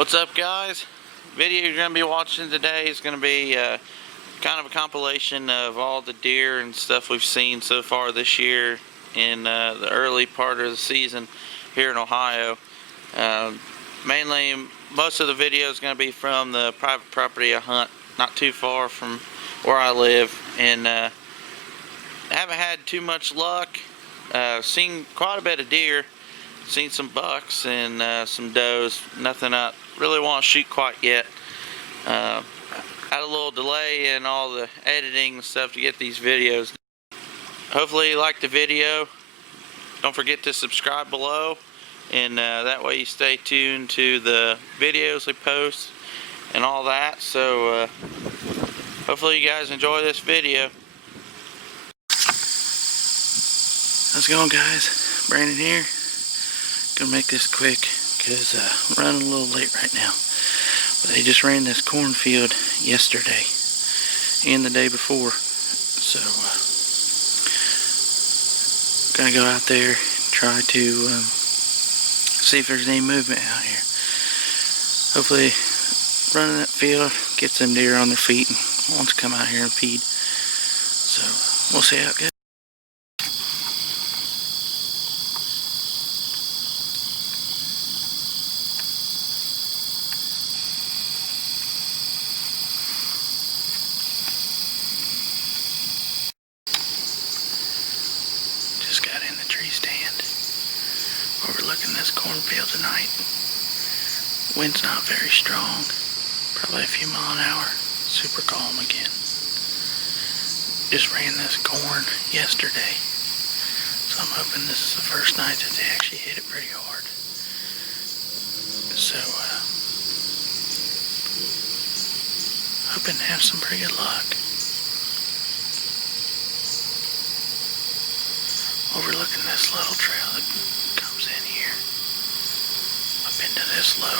What's up, guys? Video you're going to be watching today is going to be kind of a compilation of all the deer and stuff we've seen so far this year in the early part of the season here in Ohio. Mainly, most of the video is going to be from the private property I hunt not too far from where I live, and I haven't had too much luck. Seen quite a bit of deer. Seen some bucks and some does. Nothing I really want to shoot quite yet. Had a little delay in all the editing and stuff to get these videos. Hopefully you liked the video. Don't forget to subscribe below, and that way you stay tuned to the videos we post and all that. So hopefully you guys enjoy this video. How's it going, guys? Brandon here. Gonna make this quick because I'm running a little late right now. But they just ran this cornfield yesterday and the day before, so gonna go out there and try to see if there's any movement out here. Hopefully running that field gets them deer on their feet and wants to come out here and feed. So we'll see how it goes. Just got in the tree stand overlooking this cornfield tonight. Wind's not very strong, probably a few miles an hour. Super calm again. Just ran this corn yesterday, so I'm hoping this is the first night that they actually hit it pretty hard. So hoping to have some pretty good luck. Overlooking this little trail that comes in here up into this low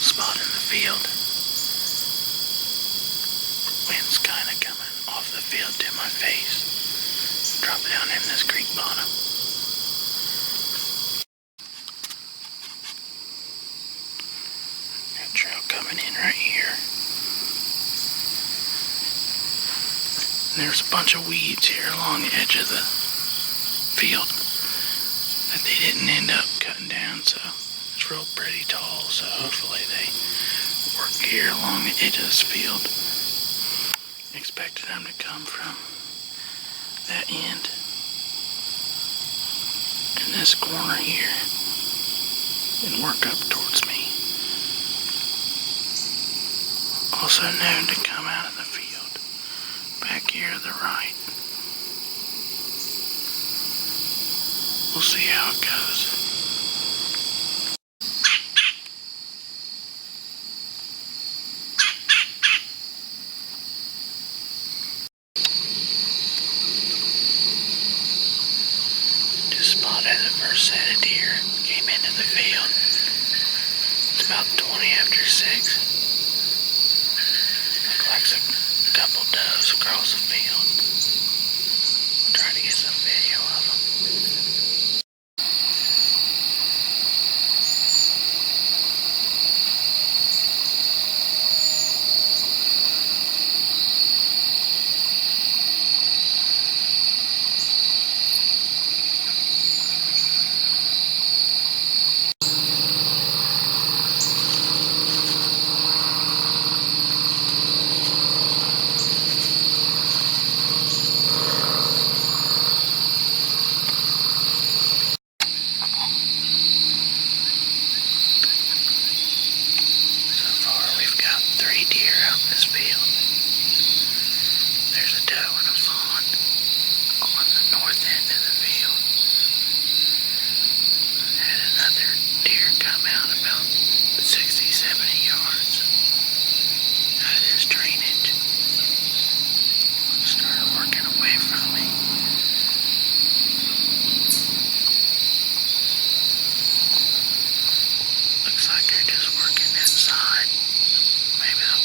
spot in the field. Wind's kind of coming off the field to my face. Drop down in this creek bottom. Got a trail coming in right here. And there's a bunch of weeds here along the edge of the field that they didn't end up cutting down, so it's real pretty tall. So hopefully they work here along the edge of this field. Expected them to come from that end in this corner here and work up towards me. Also known to come out of the field back here to the right. We'll see how it goes. Just spotted the first set of deer. Came into the field. It's about 20 after 6. Looks like a couple does across the field. I'll try to get some video of them. This field. There's a doe and a fawn on the north end of the field. Had another deer come out about 60, 70 yards out of this drainage. Started working away from me. Looks like they're just working inside. Maybe they'll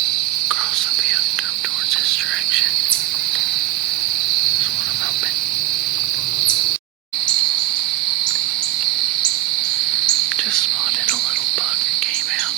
cross the field and come towards this direction. That's what I'm hoping. Just spotted a little buck that came out.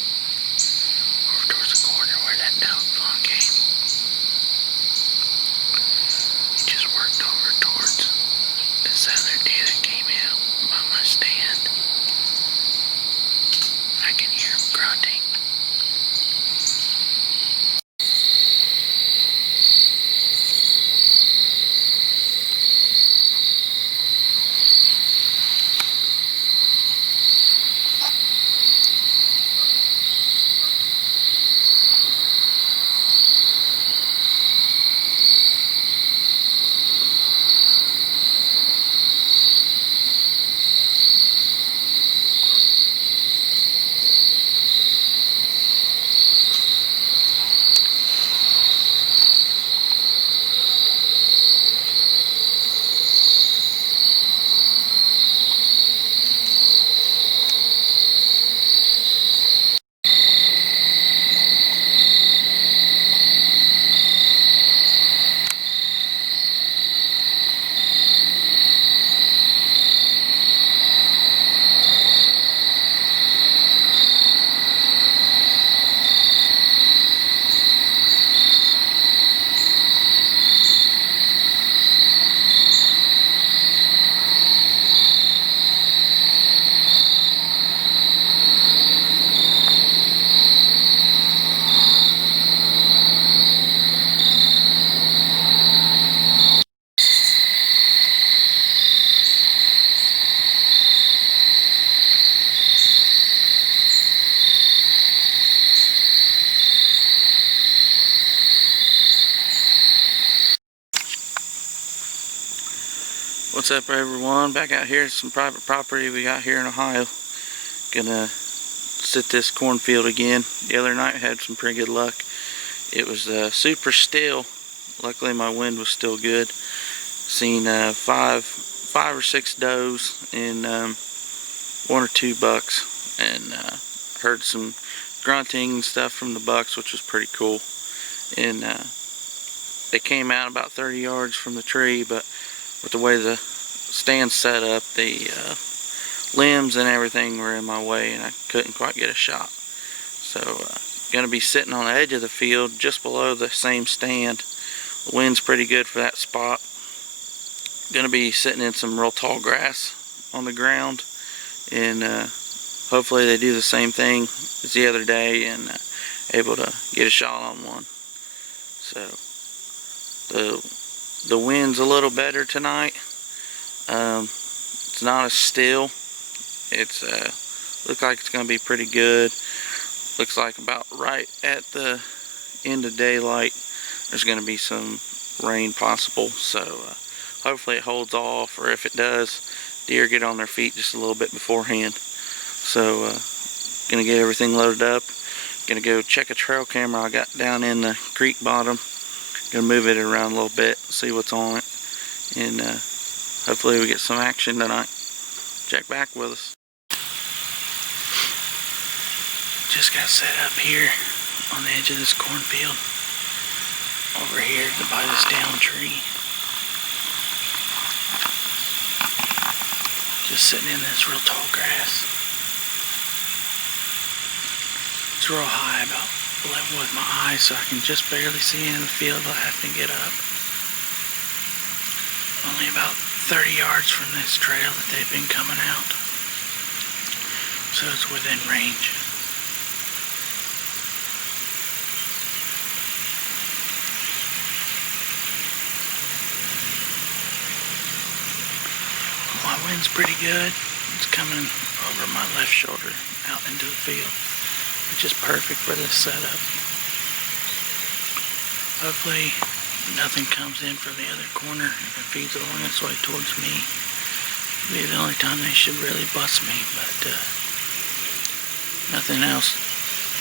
What's up, everyone? Back out here at some private property we got here in Ohio. Gonna sit this cornfield again. The other night I had some pretty good luck. It was super still. Luckily my wind was still good. Seen five or six does and 1 or 2 bucks, and heard some grunting and stuff from the bucks, which was pretty cool. And they came out about 30 yards from the tree, but with the way the stand's set up, the limbs and everything were in my way and I couldn't quite get a shot. So gonna be sitting on the edge of the field just below the same stand. The wind's pretty good for that spot. Gonna be sitting in some real tall grass on the ground, and hopefully they do the same thing as the other day and able to get a shot on one. So the wind's a little better tonight. It's not as still. It's looks like it's gonna be pretty good. Looks like about right at the end of daylight there's gonna be some rain possible. So hopefully it holds off, or if it does, deer get on their feet just a little bit beforehand. So gonna get everything loaded up. Gonna go check a trail camera I got down in the creek bottom. Gonna move it around a little bit, see what's on it, and hopefully we get some action tonight. Check back with us. Just got set up here on the edge of this cornfield over here by this down tree. Just sitting in this real tall grass. It's real high, about level with my eyes, so I can just barely see in the field. I have to get up. Only about 30 yards from this trail that they've been coming out, so it's within range. My wind's pretty good. It's coming over my left shoulder out into the field, which is perfect for this setup. Hopefully nothing comes in from the other corner and feeds along its way towards me. It'll be the only time they should really bust me, but nothing else.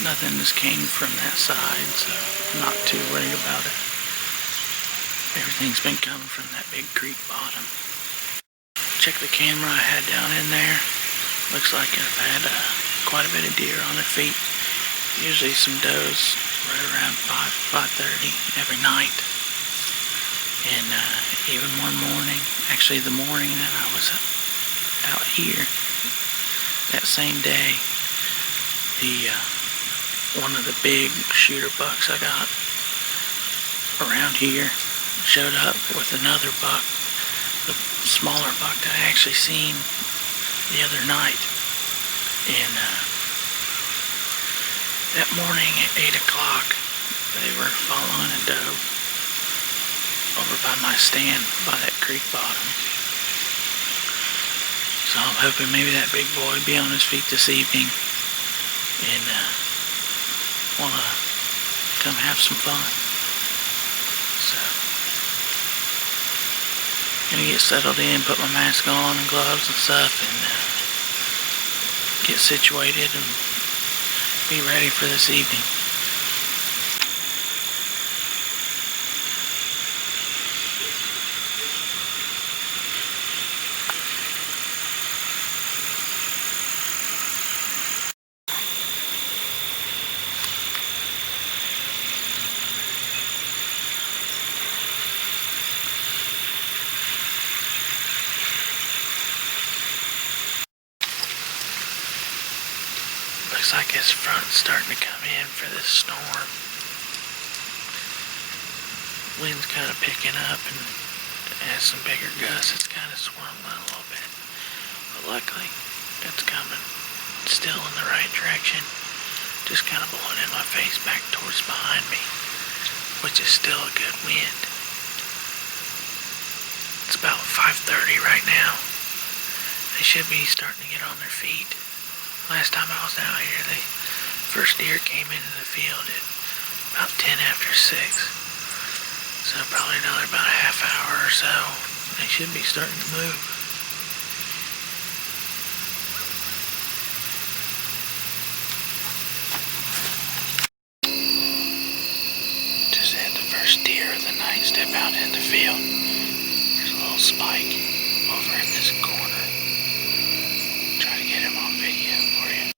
Nothing has came from that side, so I'm not too worried about it. Everything's been coming from that big creek bottom. Check the camera I had down in there. Looks like I've had quite a bit of deer on their feet. Usually some does right around 5:30 every night. And even one morning, actually the morning that I was out here, that same day, the one of the big shooter bucks I got around here showed up with another buck, the smaller buck that I actually seen the other night. And that morning at 8 o'clock, they were following a doe over by my stand by that creek bottom. So I'm hoping maybe that big boy will be on his feet this evening and want to come have some fun. So gonna get settled in, put my mask on and gloves and stuff, and get situated and be ready for this evening. Looks like his front's starting to come in for this storm. Wind's kind of picking up and has some bigger gusts. It's kind of swirling a little bit, but luckily it's coming. It's still in the right direction, just kind of blowing in my face back towards behind me, which is still a good wind. It's about 5:30 right now. They should be starting to get on their feet. Last time I was out here, the first deer came into the field at about 10 after 6. So probably another about a half hour or so They should be starting to move. Just had the first deer of the night step out in the field. There's a little spike over in this corner. Try to get him on video for you.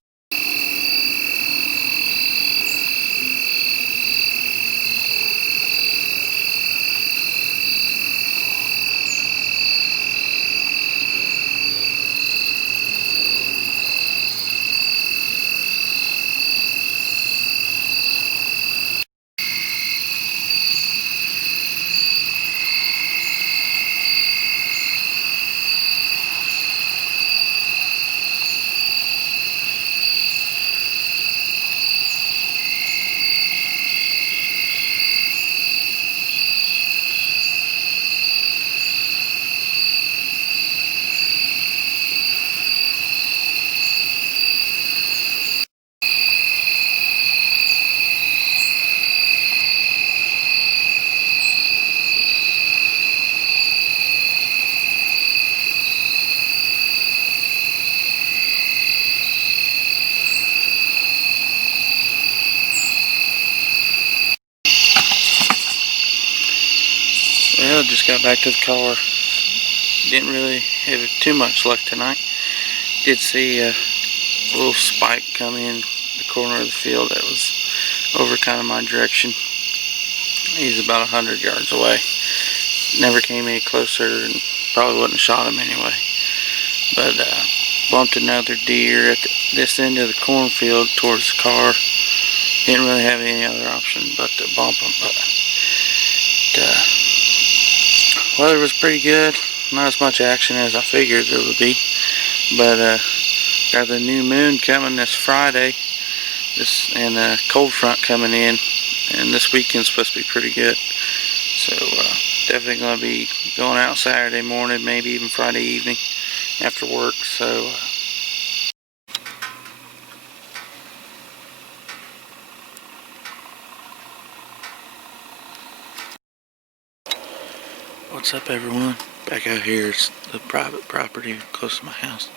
Well, just got back to the car. Didn't really have too much luck tonight. Did see a little spike come in the corner of the field that was over kind of my direction. He's about 100 yards away. Never came any closer and probably wouldn't have shot him anyway. But bumped another deer at this end of the cornfield towards the car. Didn't really have any other option but to bump him. But weather was pretty good. Not as much action as I figured there would be. But got the new moon coming this Friday. And a cold front coming in. And this weekend's supposed to be pretty good. So definitely going to be going out Saturday morning, maybe even Friday evening after work. So what's up, everyone? Back out here, it's the private property close to my house.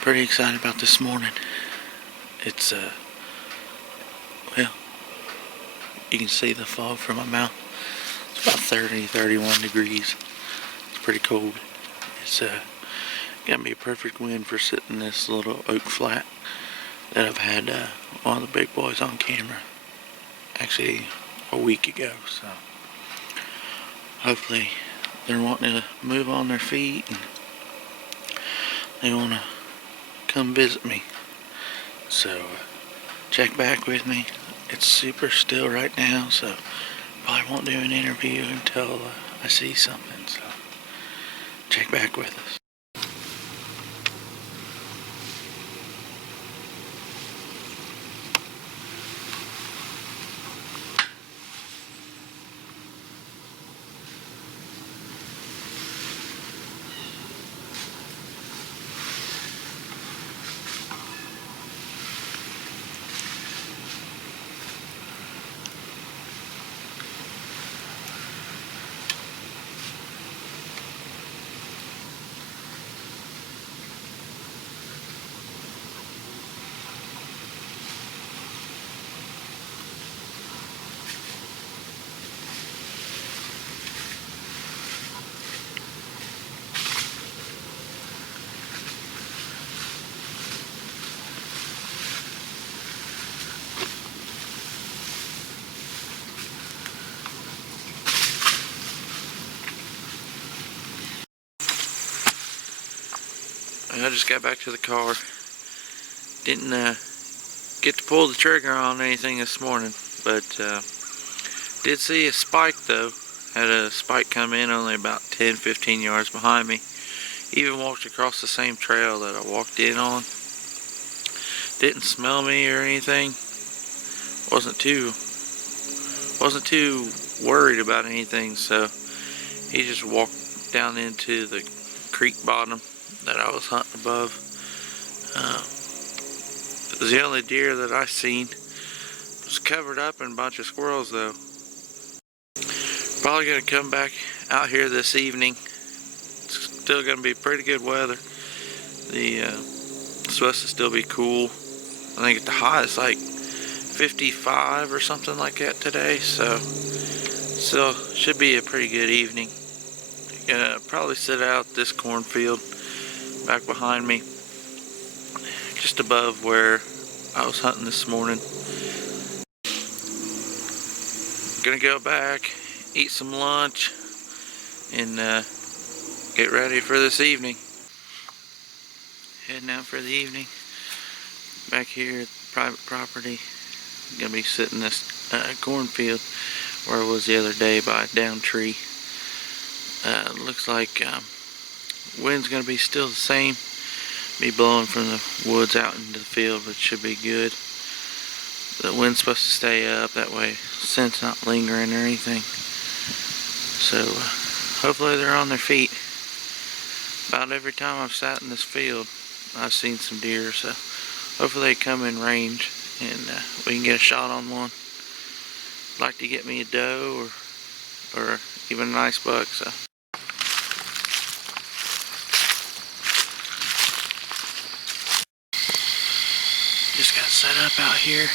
Pretty excited about this morning. It's well, you can see the fog from my mouth. It's about 30, 31 degrees. It's pretty cold. It's gonna be a perfect wind for sitting in this little oak flat that I've had one of the big boys on camera actually a week ago. So hopefully they're wanting to move on their feet and they want to come visit me. So check back with me. It's super still right now, so probably won't do an interview until I see something. So check back with us. I just got back to the car. Didn't get to pull the trigger on anything this morning, but did see a spike though. Had a spike come in only about 10-15 yards behind me. Even walked across the same trail that I walked in on. Didn't smell me or anything. Wasn't too worried about anything, so he just walked down into the creek bottom that I was hunting above. It was the only deer that I seen. It was covered up in a bunch of squirrels though. Probably gonna come back out here this evening. It's still going to be pretty good weather. It's supposed to still be cool. I think at the high it's like 55 or something like that today, so should be a pretty good evening. Gonna probably sit out this cornfield back behind me, just above where I was hunting this morning. Gonna go back, eat some lunch, and get ready for this evening. Heading out for the evening. Back here at private property. Gonna be sitting this cornfield where I was the other day by a down tree. Looks like wind's gonna be still the same. Be blowing from the woods out into the field, but it should be good. The wind's supposed to stay up, that way scent's not lingering or anything. So hopefully they're on their feet. About every time I've sat in this field, I've seen some deer, so hopefully they come in range and we can get a shot on one. I'd like to get me a doe or even a nice buck. So just got set up out here.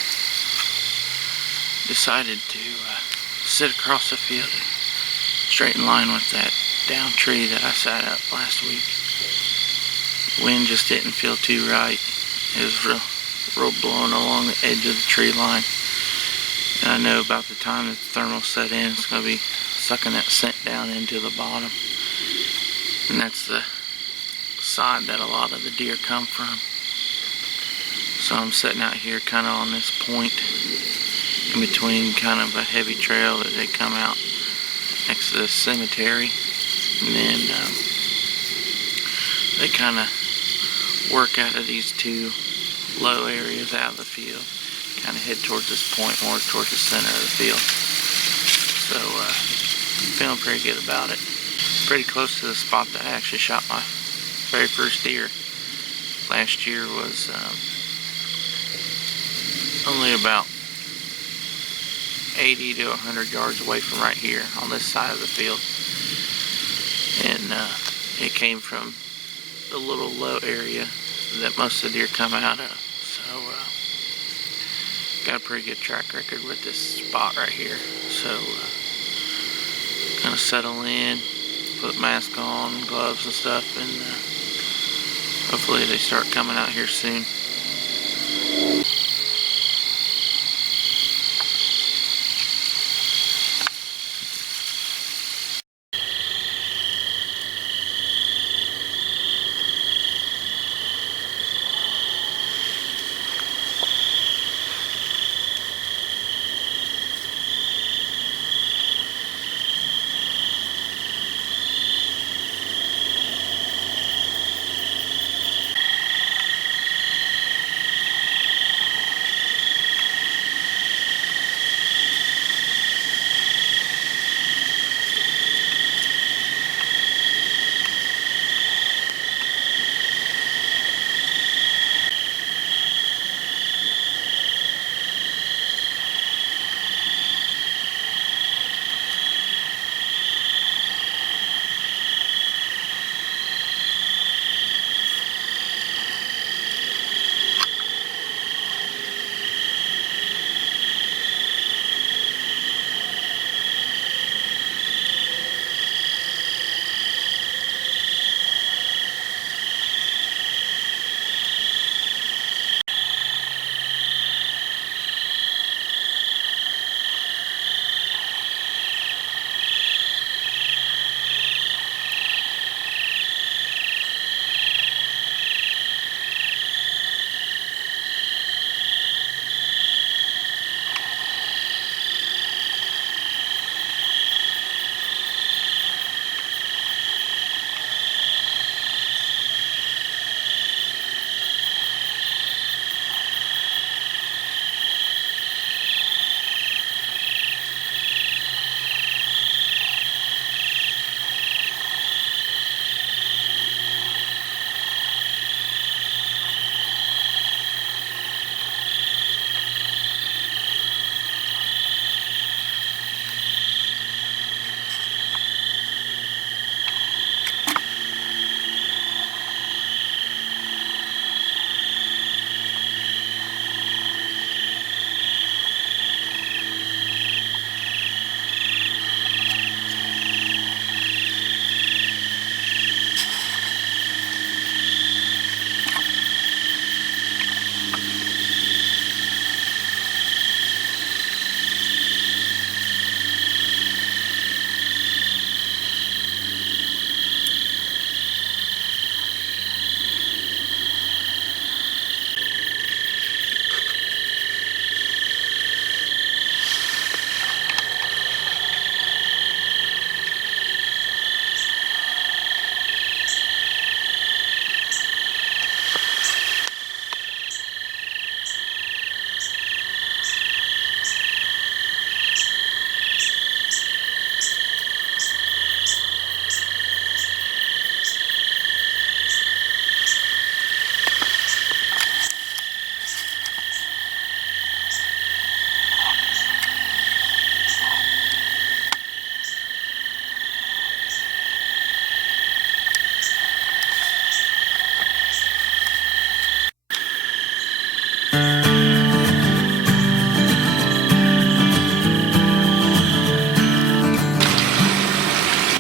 Decided to sit across the field, straight in line with that down tree that I sat up last week. Wind just didn't feel too right. It was real blowing along the edge of the tree line. And I know about the time that the thermal set in, it's going to be sucking that scent down into the bottom. And that's the side that a lot of the deer come from. So I'm sitting out here kind of on this point in between kind of a heavy trail that they come out next to the cemetery. And then they kind of work out of these two low areas out of the field. Kind of head towards this point more towards the center of the field. So feeling pretty good about it. Pretty close to the spot that I actually shot my very first deer. Last year was only about 80 to 100 yards away from right here on this side of the field. And it came from the little low area that most of the deer come out of. So got a pretty good track record with this spot right here. So kind of settle in, put mask on, gloves and stuff, and hopefully they start coming out here soon.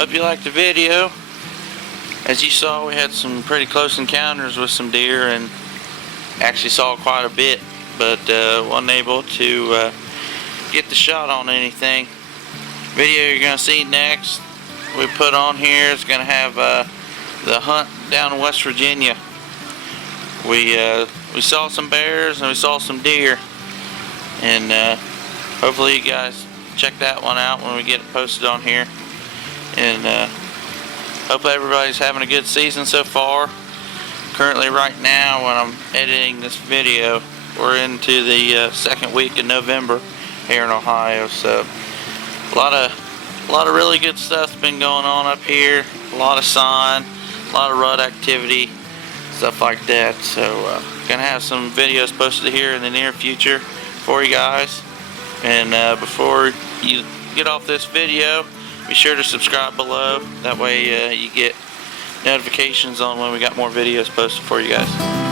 Hope you liked the video. As you saw, we had some pretty close encounters with some deer and actually saw quite a bit, but wasn't able to get the shot on anything. Video you're going to see next we put on here is going to have the hunt down in West Virginia. We saw some bears and we saw some deer, and hopefully you guys check that one out when we get it posted on here. And hopefully everybody's having a good season so far. Currently right now when I'm editing this video, we're into the second week in November here in Ohio, so a lot of really good stuff's been going on up here. A lot of sign, a lot of rut activity, stuff like that. So gonna have some videos posted here in the near future for you guys. And before you get off this video, be sure to subscribe below. That way you get notifications on when we got more videos posted for you guys.